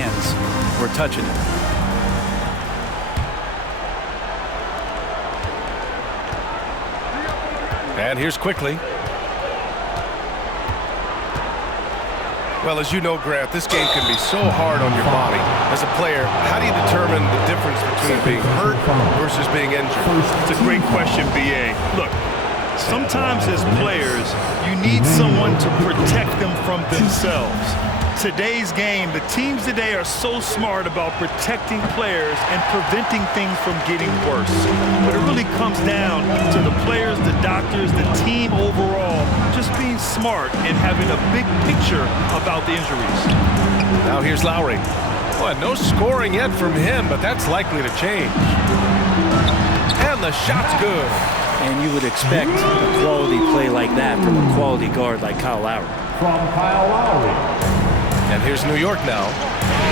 hands were touching it. And here's quickly. Well, as you know, Grant, this game can be so hard on your body. As a player, how do you determine the difference between being hurt versus being injured? It's a great question, B.A. Look, sometimes as players, you need someone to protect them from themselves. Today's game, the teams today are so smart about protecting players and preventing things from getting worse. But it really comes down to the players, the doctors, the team overall, just being smart and having a big picture about the injuries. Now here's Lowry. Well, no scoring yet from him, but that's likely to change. And the shot's good. And you would expect a quality play like that from a quality guard like Kyle Lowry. From Kyle Lowry. And here's New York now.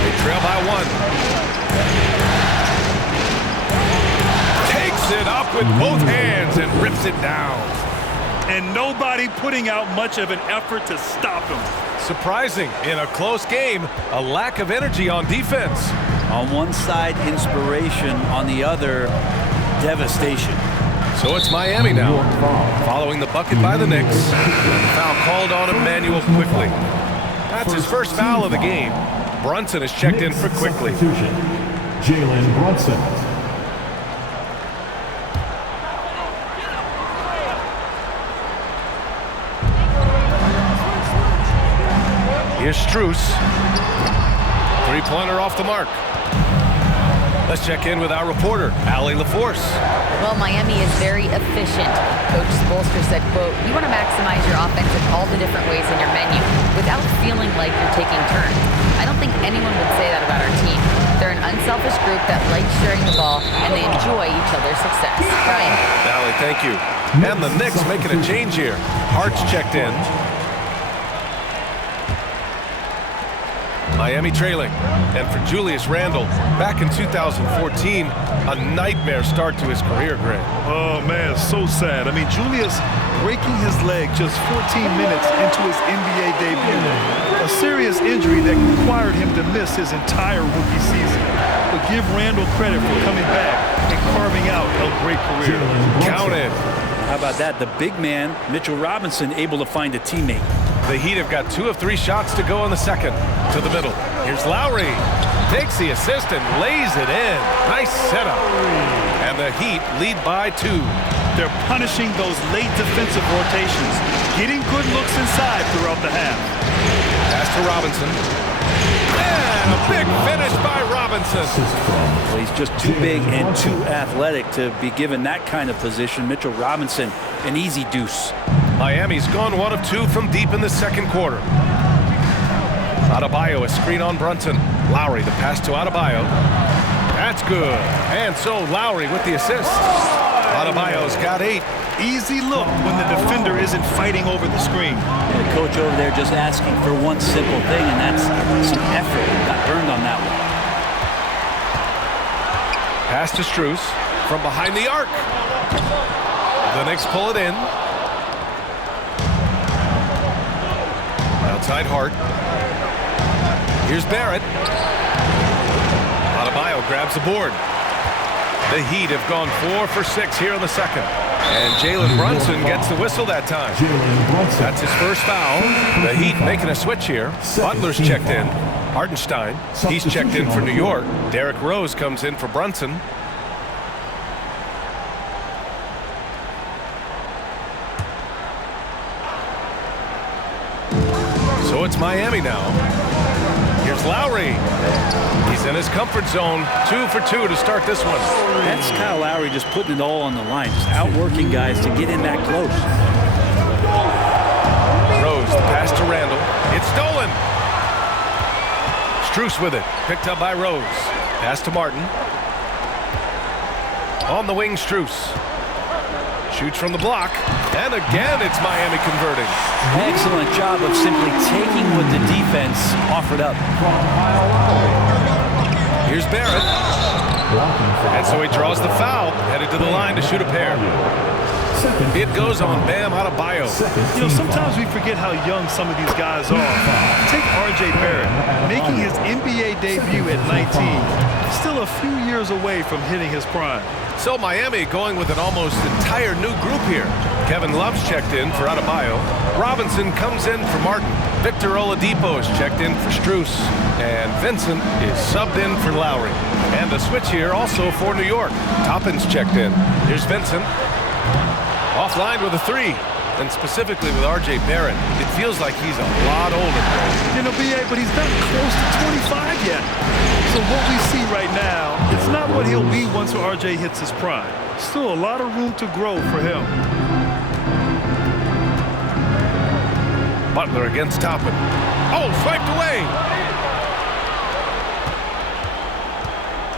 They trail by 1. Takes it up with both hands and rips it down. And nobody putting out much of an effort to stop him. Surprising, in a close game, a lack of energy on defense. On one side, inspiration. On the other, devastation. So it's Miami now, following the bucket by the Knicks. Foul called on Emmanuel quickly. That's his first foul of the game. Brunson is checked in for quickly. Jalen Brunson. Here's Strus. Three-pointer off the mark. Let's check in with our reporter, Allie LaForce. Well, Miami is very efficient. Coach Spoelstra said, quote, "You want to maximize your offense in all the different ways in your menu without feeling like you're taking turns." I don't think anyone would say that about our team. They're an unselfish group that likes sharing the ball, and they enjoy each other's success. Brian? Allie, thank you. And the Knicks making a change here. Hart's checked in. Miami trailing. And for Julius Randle, back in 2014, a nightmare start to his career, Grant. Oh, man, so sad. I mean, Julius breaking his leg just 14 minutes into his NBA debut. A serious injury that required him to miss his entire rookie season. But give Randle credit for coming back and carving out a great career. Counted. How about that? The big man, Mitchell Robinson, able to find a teammate. The Heat have got 2 of 3 shots to go in the second. To the middle. Here's Lowry. Takes the assist and lays it in. Nice setup. And the Heat lead by 2. They're punishing those late defensive rotations, getting good looks inside throughout the half. Pass to Robinson. And a big finish by Robinson. Well, he's just too big and too athletic to be given that kind of position. Mitchell Robinson, an easy deuce. Miami's gone 1 of 2 from deep in the second quarter. Adebayo, a screen on Brunson. Lowry, the pass to Adebayo. That's good. And so Lowry with the assist. Adebayo's got 8. Easy look when the defender isn't fighting over the screen. And the coach over there just asking for one simple thing, and that's some effort. Got burned on that one. Pass to Strus from behind the arc. The Knicks pull it in. Outside Hart. Here's Barrett. Adebayo grabs the board. The Heat have gone 4 for 6 here in the second. And Jalen Brunson gets the whistle that time. That's his first foul. The Heat making a switch here. Butler's checked in. Hartenstein, he's checked in for New York. Derrick Rose comes in for Brunson. So it's Miami now. Here's Lowry. He's in his comfort zone. 2 for 2 to start this one. That's Kyle Lowry just putting it all on the line, just outworking guys to get in that close. Rose, the pass to Randle. It's stolen. Strus with it. Picked up by Rose. Pass to Martin. On the wing, Strus. Shoots from the block. And again, it's Miami converting. Excellent job of simply taking what the defense offered up. Here's Barrett. And so he draws the foul, headed to the line to shoot a pair. It goes on Bam Adebayo. You know, sometimes we forget how young some of these guys are. Take R.J. Barrett, making his NBA debut at 19, still a few years away from hitting his prime. So Miami going with an almost entire new group here. Kevin Love's checked in for Adebayo. Robinson comes in for Martin. Victor Oladipo is checked in for Strus. And Vincent is subbed in for Lowry. And the switch here also for New York. Toppin's checked in. Here's Vincent. Offline with a three. And specifically with R.J. Barrett, it feels like he's a lot older. You know, B.A., but he's not close to 25 yet. So what we see right now, it's not what he'll be once R.J. hits his prime. Still a lot of room to grow for him. Butler against Toppin. Oh, swiped away.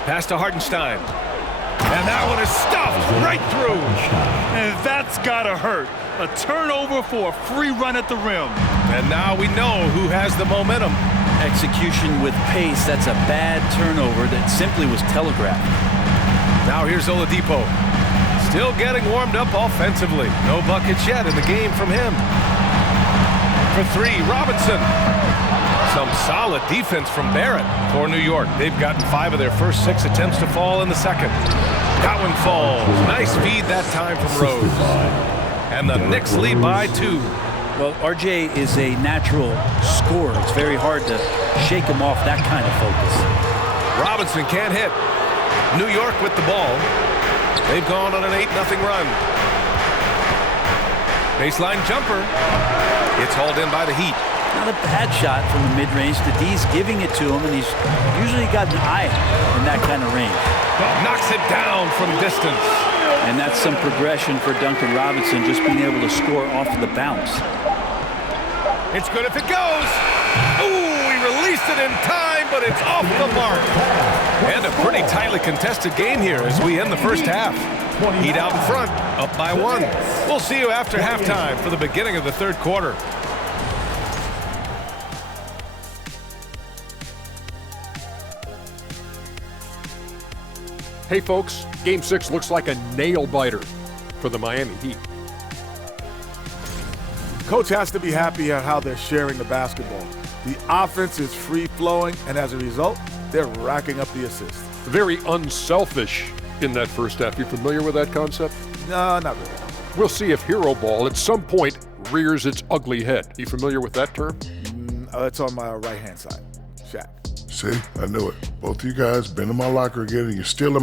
Pass to Hartenstein. And that one is stuffed right through. And that's gotta hurt. A turnover for a free run at the rim. And now we know who has the momentum. Execution with pace, that's a bad turnover that simply was telegraphed. Now here's Oladipo. Still getting warmed up offensively. No buckets yet in the game from him. For three, Robinson. Some solid defense from Barrett for New York. They've gotten 5 of their first 6 attempts to fall in the second. That one falls. Nice feed that time from Rose. And the Knicks lead by 2. Well, RJ is a natural scorer. It's very hard to shake him off that kind of focus. Robinson can't hit. New York with the ball. They've gone on an 8-0 run. Baseline jumper. It's hauled in by the Heat. Not a bad shot from the mid-range. The D's giving it to him, and he's usually got an eye in that kind of range. Knocks it down from distance. And that's some progression for Duncan Robinson, just being able to score off the bounce. It's good if it goes. Ooh, he released it in time, but it's off the mark. And a pretty tightly contested game here as we end the first half. Heat out in front, up by 1. We'll see you after halftime for the beginning of the third quarter. Hey folks, Game 6 looks like a nail-biter for the Miami Heat. Coach has to be happy at how they're sharing the basketball. The offense is free-flowing, and as a result, they're racking up the assists. Very unselfish in that first half. You familiar with that concept? No, not really. We'll see if hero ball at some point rears its ugly head. You familiar with that term? It's on my right-hand side. Shaq. See, I knew it. Both of you guys been in my locker again, and you're still in